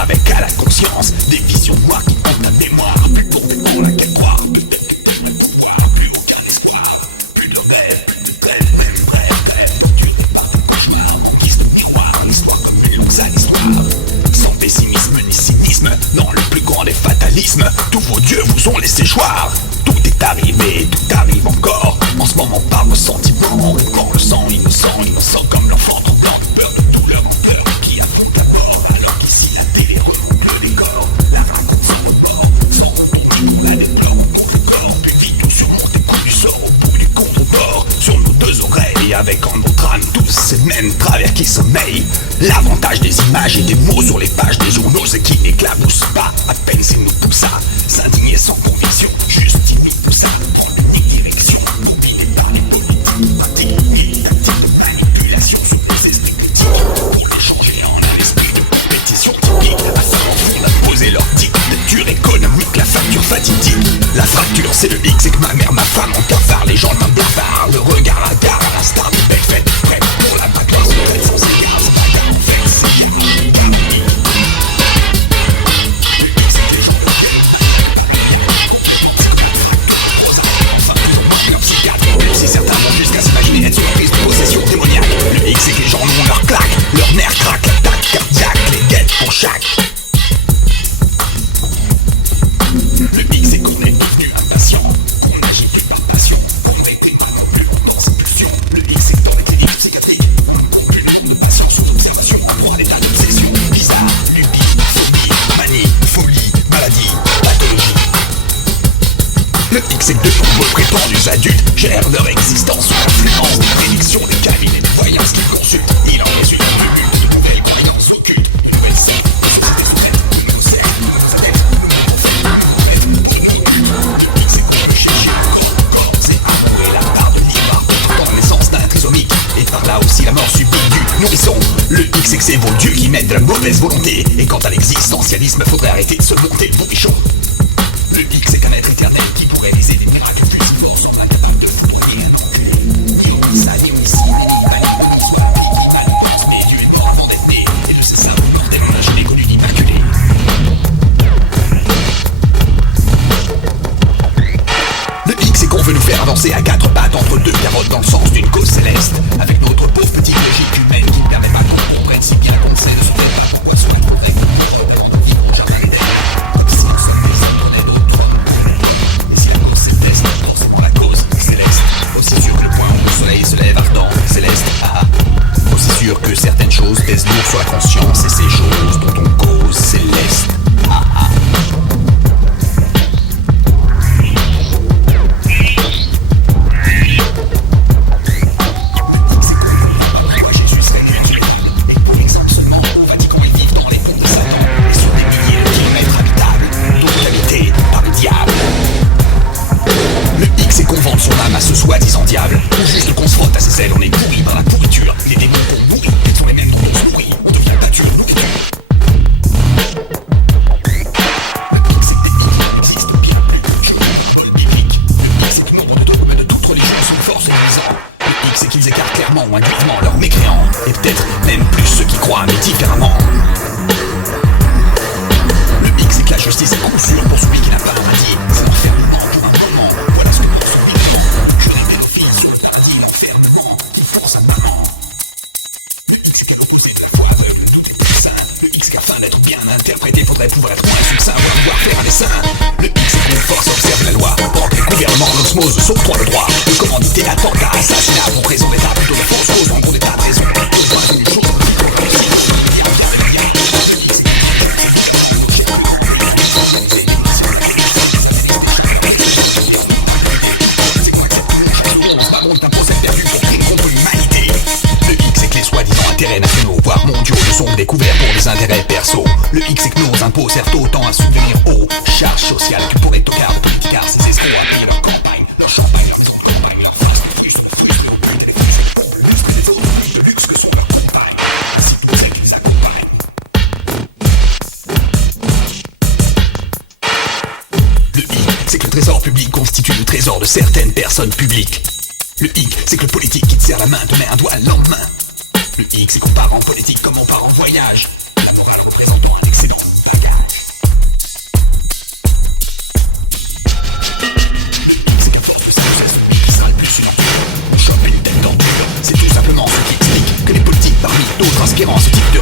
avec à la conscience des visions noires qui hantent ta mémoire. Plus de bonté en laquelle croire, peut-être que tu as le pouvoir, plus aucun espoir, plus de rêve, plus de trêve, même rêve, torturé par des cauchemars, en guise de miroir, l'histoire comme une longue sale histoire. Sans pessimisme ni cynisme, dans le plus grand des fatalismes, tous vos dieux vous ont laissé choir. Tout est arrivé, tout arrive encore. En ce moment par vos sentiments, le corps, le sang, innocent comme l'enfant tremblant de peur, de douleur en pleurs, qui affronte la mort, alors qu'ici la télé remonte le décor. La raconte sans remords, sans retour, la déplore au bout du corps. Puis vite on surmonte les coups du sort au bout du contre-bord. Sur nos deux oreilles, avec en notre âme tous ces mêmes travers qui sommeillent. L'avantage des images et des mots sur les pages des journaux, c'est qu'ils n'éclaboussent pas. À peine s'ils nous poussent à s'indigner sans conviction, juste imite tout ça, prendre l'unique direction, dominée par les politiques pratiques, tactiques de manipulation sous les esprits critiques, pour les changer en un esprit de compétition typique, afin en fond d'imposer leur dictature économique, la facture fatidique. La fracture c'est le X, c'est que ma mère, ma femme en cafard, les gens d'un blafard, le regard à gare à l'instar de belles fêtes, prêt pour la bagarre, c'est sans égard, c'est bagarre en fait, c'est jamais parmi. Si certains vont jusqu'à s'imaginer être sous la prise de possession démoniaque, le X c'est que les gens ont leur claque, leurs nerfs craquent, l'attaque cardiaque, les guettes pour chaque. Le X c'est qu'on est devenu impatient, qu'on n'agit plus par passion, qu'on réprime pas non plus dans ses pulsions. Le X c'est que dans les cliniques psychiatriques, on plus de patience sous observation, pour un état d'obsession bizarre, lubie, phobie, manie, folie, maladie, pathologie. Le X c'est que de nombreux prétendus adultes gèrent leur existence sous l'influence des prédictions des cabinets de voyance qu'ils consultent. Il en résulte le but de nouvelles croyances occultes, une nouvelle cible, une société secrète, une nous sert, une nous adepte, une nous fait. Le X c'est que le GG, le corps, c'est avouer la part de l'ivoire dans l'essence d'un trisomique, et par là aussi la mort subite du nourrisson. Le X c'est que c'est vos dieux qui mettent de la mauvaise volonté, et quant à l'existentialisme, faudrait arrêter de se monter le bourrichon. Le X c'est qu'un être éternel qui pourrait réaliser des miracles plus forts sont incapables de foudroyer un enculé. Ni au ça, ni au ici, ni manipule qu'on soit le pique, qui manipule, mais Dieu est mort avant d'être né, et de ses cerveaux mortels on n'a jamais connu d'immaculé. Le X c'est qu'on veut nous faire avancer à quatre pattes entre deux carottes dans le sens d'une cause céleste, avec notre pauvre petite logique humaine qui ne permet pas qu'on comprenne si bien qu'on sait ne se fait pas pourquoi soit le progrès que nous devons de vivre au jardin d'Éden, comme si nous sommes les êtres d'un autre. Et si la cause céleste est forcément la cause céleste, aussi sûr que le point où le soleil se lève ardent, céleste, ah ah. Aussi sûr que certaines choses pèsent lourd sur la conscience, et ces choses dont on cause céleste, ah ah. Son âme à ce soi-disant diable, ou juste qu'on se frotte à ses ailes, on est pourri par la pourriture. Les démons qu'on nourrit sont les mêmes dont on se nourrit, on devient nature, nourriture. Le X c'est que des mythes existent bien, le biblique. Le X c'est que nombre de dogmes de toute religion sont force nuisants. Le X c'est qu'ils écartent clairement ou indirectement leurs mécréants, et peut-être même plus ceux qui croient mais différemment. Le X c'est que la justice est coup sûr pour celui qui n'a pas paradis, c'est l'enfermement pour un moment. Voilà ce que nous sommes. Sa maman. Le X qui a refusé de la foi aveugle, tout est plus sain. Le X qu'afin d'être bien interprété, faudrait pouvoir être moins succinct, voire faire un dessin. Le X c'est qu'on force observe la loi, pendant que les gouvernements l'osmose s'octroient le droit. Le commandité attentat, assassinat, pour raison d'état, plutôt de fausse cause, en gros d'état de raison. Une chose intérêts nationaux, voire mondiaux, ne sont découverts pour des intérêts perso. Le X c'est que nos impôts servent autant à subvenir aux charges sociales que pour les tocards de politicards, ces escrocs à payer leur campagne, leur champagne, leur fonds de campagne, leur face de plus, le luxe des autres, le luxe que sont leurs compagnes, c'est celles qui les accompagnent. Le I c'est que le trésor public constitue le trésor de certaines personnes publiques. Le I c'est que le politique qui te serre la main te met un doigt le lendemain. Le X c'est qu'on part en politique comme on part en voyage, la morale représentant un excédent.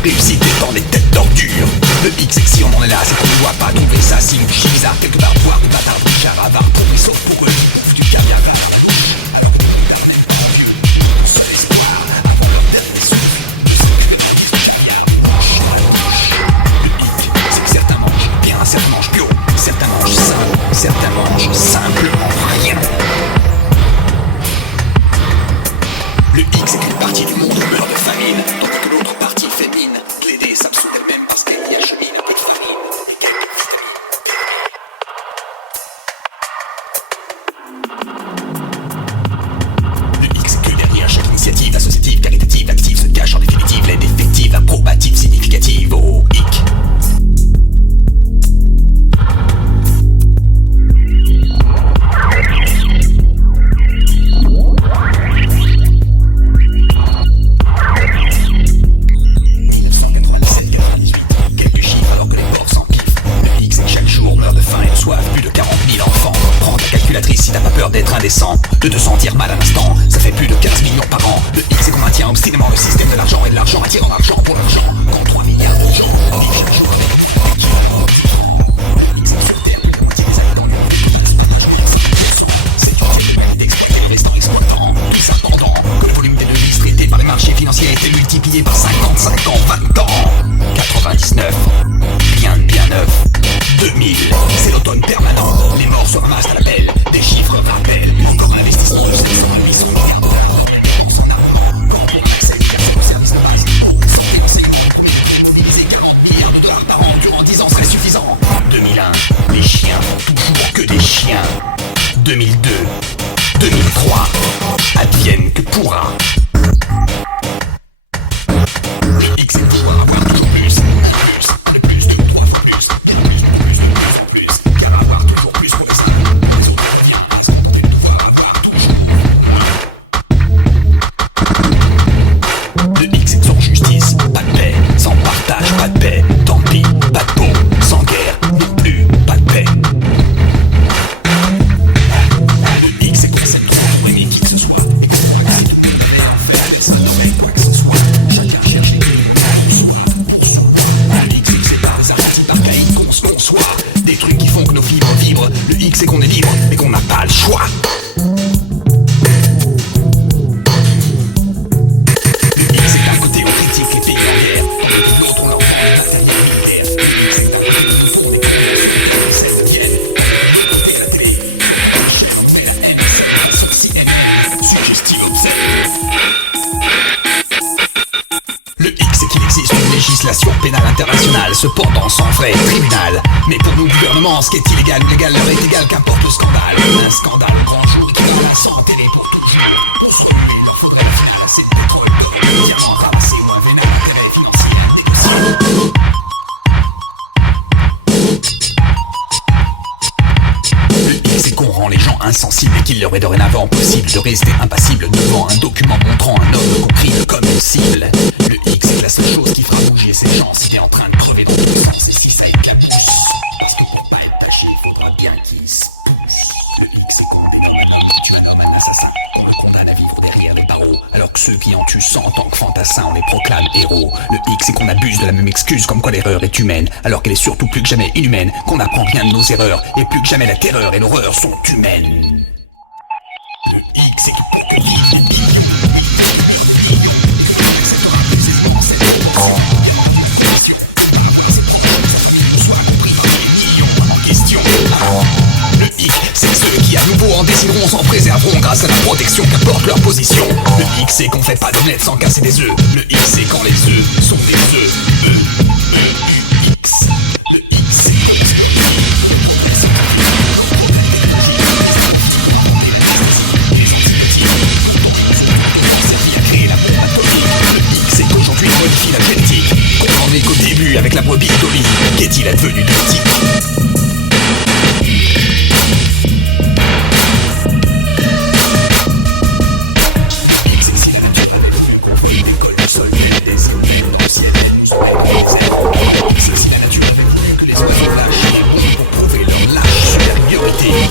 réussite étant des têtes d'ordure. Le X c'est que si on en est là, c'est qu'on ne doit pas trouver ça. Si nous bizarre, quelque part, boire du bâtard, du caravane, pour mais sauf pour eux, ouf du caviar à la bouche. Alors que nous, on est le seul espoir, avant leur dernier souffle. C'est que certains mangent bien, certains mangent bio, certains mangent sain, certains mangent simplement rien. Le X est qu'une partie du monde meurt de famine, tandis que l'autre partie fait mine de l'aider, s'absout d'elle-même parce qu'elle y achemine un peu de farine. Le X est que derrière chaque initiative associative, caritative, active, se cache en définitive l'aide effective, approbative, significative au hic. Si t'as pas peur d'être indécent, de te sentir mal à l'instant, ça fait plus de 15 millions par an. Le X c'est qu'on maintient obstinément le système de l'argent et de l'argent attire en argent pour l'argent. Quand 3 milliards de gens vivent chaque jour avec le X sur terre, plus de la moitié des habitants du monde. C'est une d'exploiter le restant exploitant, tout ça pendant que le volume des devises traitées par les marchés financiers a été multiplié par 55 ans, 20 ans. 99, rien de bien neuf. 2000, c'est l'automne permanent. Les morts se ramassent à l'appel. Des chiffres rappellent. Encore un investissement de 708 milliards d'euros. En armement, quand on accède au service de base. Santé, enseignement. Mobiliser 40 milliards de dollars par an durant 10 ans serait suffisant. 2001, les chiens, toujours que des chiens. 2002, 2003, advienne que pourra. Le X est de pouvoir avoir toujours plus. Le plus de 3 fois plus. Car avoir toujours plus pour les uns. Les autres bien parce qu'on peut pouvoir avoir toujours. Le X est sans justice, pas de paix. Sans partage, pas de paix. Tant pis, pas de peau. Sans guerre, non plus, pas de paix. Le X est qu'on sait tous pour aimer qui que ce soit. Et qu'on pourra essayer de faire laisse un domaine quoi que ce soit. Chacun cherche les clés. Le X c'est pas les artistes archaïques qu'on se conçoit. Des trucs qui font que nos fibres vibrent. Le X c'est qu'on est libre et qu'on n'a pas le choix. Le X c'est d'un côté on critique les pays en guerre, tandis que de l'autre on leur vend le matériel nucléaire. Le X c'est d'un côté on est cette tienne. De côté la télé, on fait la haine, c'est son cinéma, suggestive obscène. Le X c'est qu'il existe une législation pénale internationale, cependant sans vrai tribunal. Mais pour nous gouvernements, ce qui est illégal ou légal leur est égal, qu'importe le scandale. Un scandale au grand jour qui va la s'enterrer pour toujours. Pour se relever, il faudrait faire la scène pétrole, diamant ramassé ou un vénal intérêt financier indégossiable. Le X c'est qu'on rend les gens insensibles et qu'il leur est dorénavant possible de rester impassible devant un document montrant un homme qu'on crible comme une cible. Le X c'est la seule chose qui fera bouger ces gens si t'es en train de crever dans tous les sens et si ça éclabousse. Parce qu'on peut pas être taché, il faudra bien qu'il se pousse. Le X c'est qu'on tue un homme, un assassin, qu'on le condamne à vivre derrière les barreaux, alors que ceux qui en tuent 100 en tant que fantassins, on les proclame héros. Le X c'est qu'on abuse de la même excuse comme quoi l'erreur est humaine, alors qu'elle est surtout plus que jamais inhumaine, qu'on n'apprend rien de nos erreurs, et plus que jamais la terreur et l'horreur sont humaines. Le X c'est que pour que vivre les billes, le X, c'est ceux qui à nouveau en décideront s'en préserveront grâce à la protection qu'apporte leur position. Le X, c'est qu'on fait pas d'omelette sans casser des œufs. Le X, c'est quand les œufs sont des œufs. X. Le X, c'est servi à créer la bombe atomique. Le X, c'est qu'aujourd'hui on modifie la génétique. Qu'on en est qu'au début avec la brebis Dolly. Qu'est-il advenu de Tic?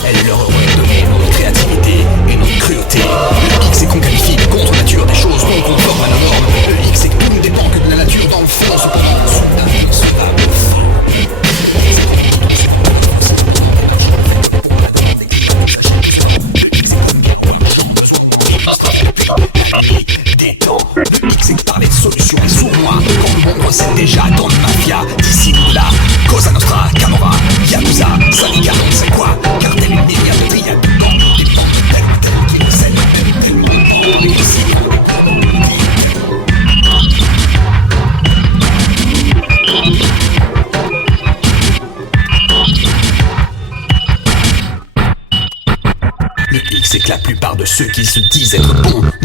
Elle leur aurait donné notre créativité et notre cruauté. Le X c'est qu'on qualifie de contre-nature des choses non conformes à nos normes. Le X c'est que tout ne dépend que de la nature dans le fond.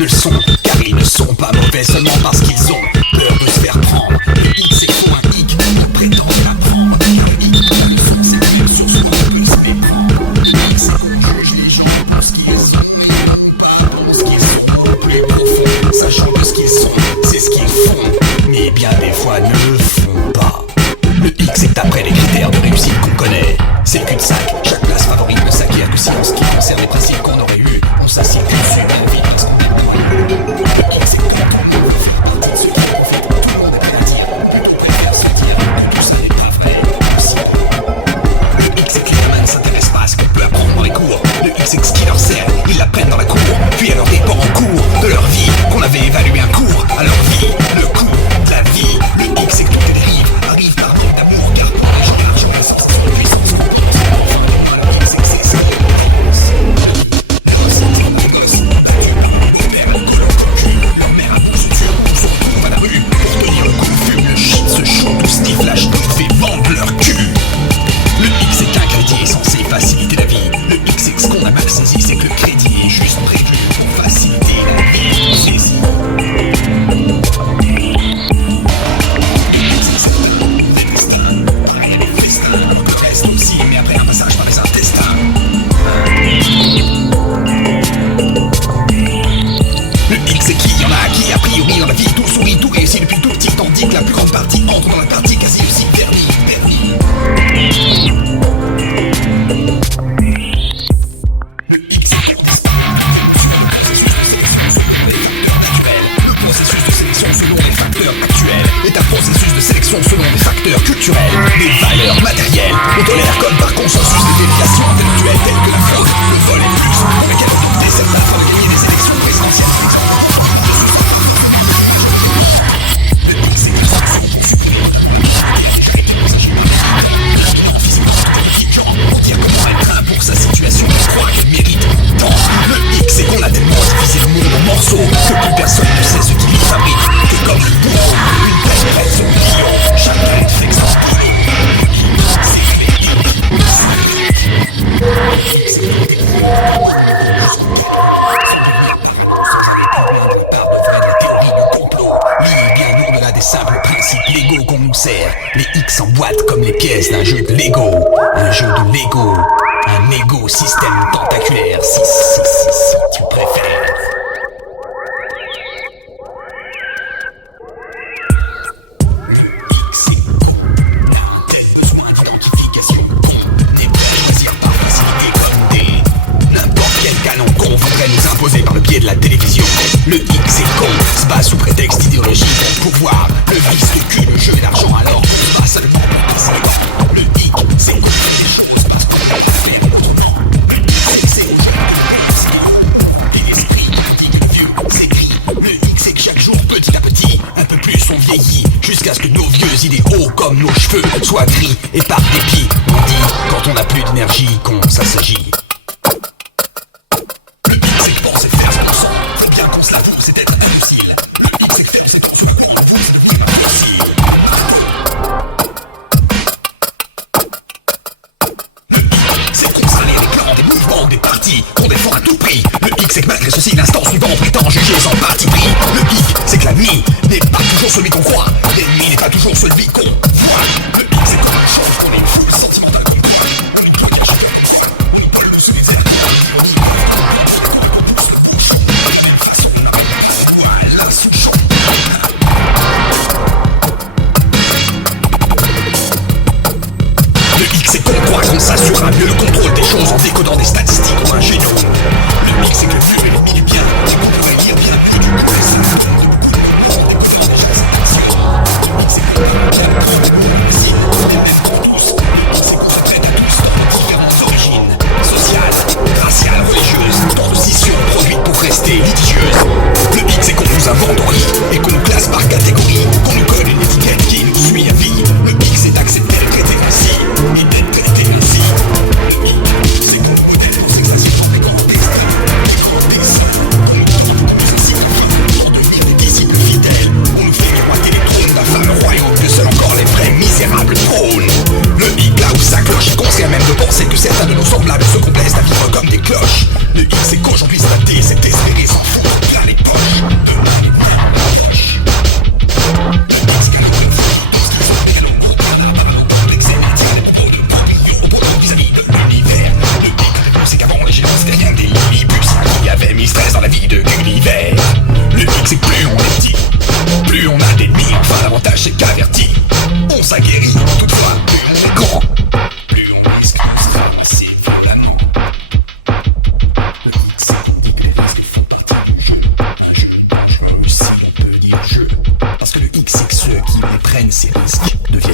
le sont, car ils ne sont pas mauvais seulement parce qu'ils ont peur de se faire prendre. Le X est faux, un hic, ils prétendent l'apprendre. Le hic, c'est une source où on peut se méprendre. Le hic, c'est qu'on juge les gens pour ce qu'ils sont, mais non pas pour ce qu'ils sont au plus profond. Sachant que ce qu'ils sont, c'est ce qu'ils font, mais bien des fois ne le font pas. Le X est après les critères de réussite qu'on connaît. C'est le cul-de-sac, chaque place favorite ne s'acquiert que si en ce qui concerne les principes qu'on aurait eu, on s'assied dessus bien vite parce qu'on est moins. Le X est quand on fait partie de ceux qui profitent, tout le monde est prêt à dire, plutôt préfère se dire, tout ça n'est pas vrai, possible. Le X est que les gamins ne s'intéressent pas à ce qu'on peut apprendre dans les cours. Le X est que ce qui leur sert, ils l'apprennent dans la cour, puis à leur dépend en cours de leur vie, qu'on avait évalué un cours à leur vie, le coût de la vie. Le X est que toutes les dérives arrivent par manque d'amour, car pour les gens l'argent est sans puissance. Flash, tout fait vendre leur cul. Le X est qu'un crédit est censé faciliter la vie. Le X c'est que ce qu'on a mal saisi, c'est que le crédit est juste prévu pour faciliter la vie. C'est ça. Le reste aussi, mais après un passage par les intestins. Le X c'est qui? Y'en a qui a priori dans la vie tout sourit, tout réussit depuis tout petit, tandis que la plus grande partie entre dans la partie quasi aussi permis. Le X est le processus de sélection selon les facteurs actuels est un processus de sélection selon des facteurs culturels, des valeurs matérielles. On tolère comme par consensus des déviations intellectuelles telles que la fraude, le vol et plus, pour lesquelles on optait certains afin de gagner des élections présidentielles par exemple. Pour sa situation, on croit qu'elle mérite tant. Le X c'est qu'on a tellement divisé le monde en morceaux que plus personne ne sait ce qui les fabrique. Que comme le bourreau, une telle prête son client, chacun fait son des simples principes légaux qu'on nous sert. Les X emboîtent comme les pièces d'un jeu de Lego. Un jeu de Lego. Un égo-système tentaculaire. Si tu préfères. Le X est con. Tel besoin d'identification con. N'est pas choisir par facilité comme des n'importe quel canon con voudrait nous imposer par le biais de la télévision. Le X est con, se bat sous prétexte d'idéologie pour pouvoir. Le vice, le cul, le jeu et l'argent alors qu'on se bat seulement pour passer le temps. Le X c'est qu'on fait les choses parce qu'on a fait autrement. C'est au jeu et l'esprit indique le vieux s'écrit. Le X c'est que chaque jour petit à petit, un peu plus on vieillit, jusqu'à ce que nos vieux idéaux comme nos cheveux soient gris et par dépit. On dit quand on n'a plus d'énergie qu'on s'assagit. Le X c'est que penser faire ce qu'on sent, faut bien qu'on se l'avoue, c'est être indocile. Le X c'est que faire ce qu'on se prendre, c'est pas possible. Le X c'est qu'on s'allie des clans, des mouvements ou des partis qu'on défend à tout prix. Le X c'est que malgré ceci, l'instant suivant prétend juger sans parti pris. Le X c'est que l'ennemi n'est pas toujours celui qu'on croit, l'ennemi n'est pas toujours celui qu'on voit. Le X c'est comme un chose qu'on est une foule sentimentale comme toi. Le X qui cache une balle de sous les airs. Voilà, Souchon. Le X c'est qu'on croit qu'on s'assurera mieux le contrôle des choses en décodant des statistiques ou un génome. Le X c'est que le mieux est l'ennemi du bien, c'est qu'on pourrait dire bien plus du coup. C'est que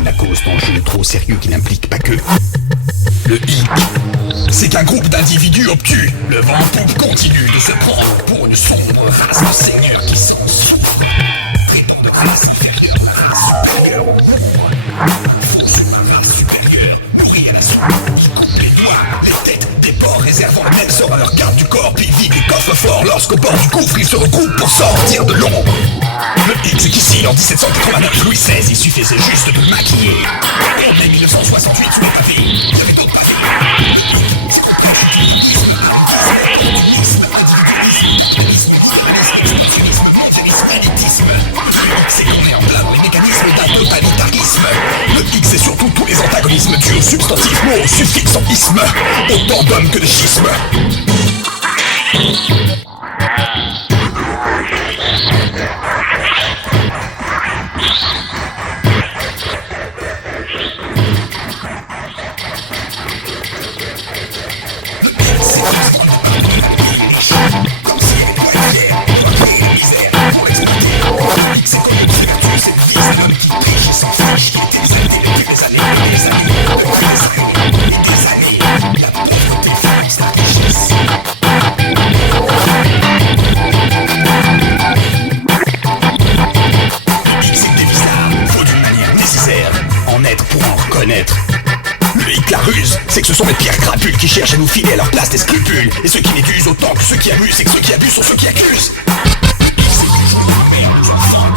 la cause d'enjeux trop sérieux qui n'impliquent pas que le hic. C'est qu'un groupe d'individus obtus, le vent en poupe continue de se prendre pour une sombre race de seigneurs qui s'en souffrent. Traitant de race inférieure, de race supérieure au nombre. Fausse race supérieure, nourrie à la soupe, qui coupe les doigts, les têtes des porcs, réservant le même sort à leur garde du corps, puis vide les coffres forts. Lorsqu'au bord du gouffre, ils se regroupent pour sortir de l'ombre. Le hic, c'est qu'ici, en 1789, Louis XVI, il suffisait juste de le maquiller. En mai 1968, sous les pavés, il avait d'autres pavés. C'est qu'on est en plein dans les mécanismes d'un totalitarisme. Le hic, c'est surtout tous les antagonismes dus au substantif, mot, au suffixe en isme. Autant d'hommes que de schismes. Le hic, la ruse, c'est que ce sont les pires crapules qui cherchent à nous filer à leur place des scrupules. Et ceux qui médusent autant que ceux qui amusent, et que ceux qui abusent sont ceux qui accusent. Le hic, c'est que jouer de merde aux enfants.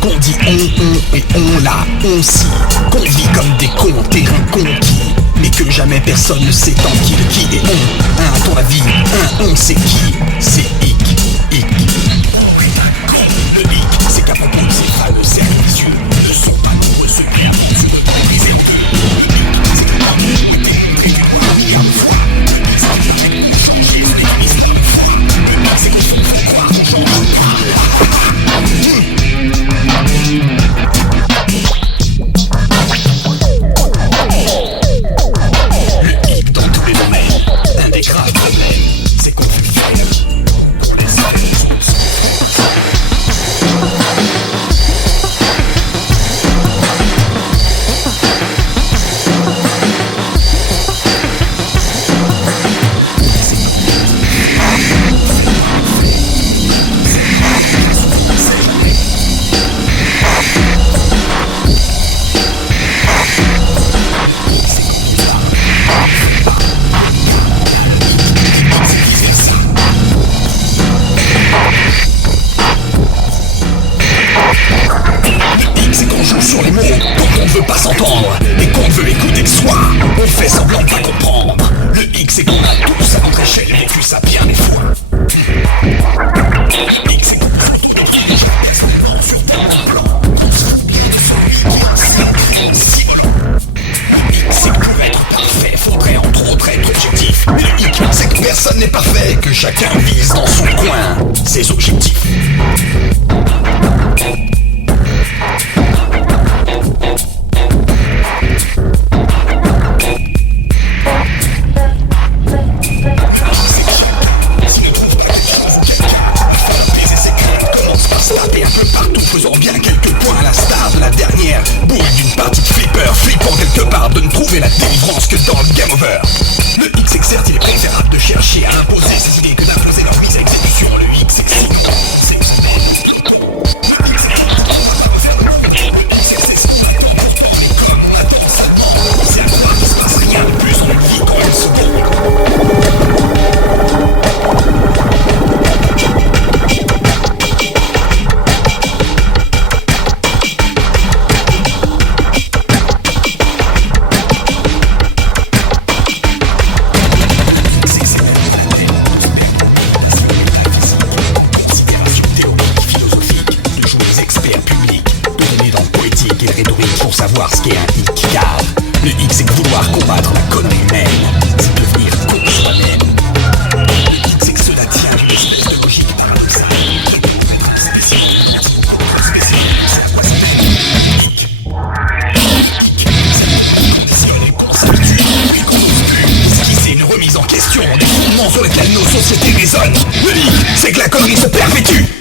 Qu'on dit on et on là, on si, qu'on vit comme des cons, terrain conquis, mais que jamais personne ne sait en qui est on. Un à ton avis, on c'est qui? C'est hic. Le hic, c'est qu'à propos de ces fameux cercles vicieux, ne sont pas nombreux ceux qui avancent sur le temps brisé. Le hic, c'est que l'homme est très du moins garde foi. C'est un direct pour changer le mécanisme d'un foi. Le hic, c'est qu'on fait croire aux gens. Le hic dans tous les domaines, un des graves problèmes, c'est qu'on fait faire, qu'on laisse faire. Sur les mots, quand on ne veut pas s'entendre et qu'on ne veut écouter que soi, on fait semblant de pas comprendre. Le hic, c'est qu'on a tous à notre échelle vécu ça bien des fois. Le hic, c'est qu'on a tous sur ton plan. Le hic, c'est que pour être parfait, faudrait entre autres être objectif. Mais le hic, c'est que personne n'est parfait, que chacun vise dans son coin ses objectifs. Faisant bien quelques points à la star de la dernière boule d'une partie de flipper, flippant quelque part de ne trouver la délivrance que dans le game over. Le hic, c'est que certes il est préférable de chercher à imposer ses idées que d'imposer leur mise à exécution. Le hic, c'est que sinon c'est c'est à croire qu'il se passe rien de plus en une vie qu'en une seconde. Pour savoir ce qu'est un hic, car le hic, c'est que vouloir combattre la connerie humaine, c'est devenir c'est que la connerie se perpétue.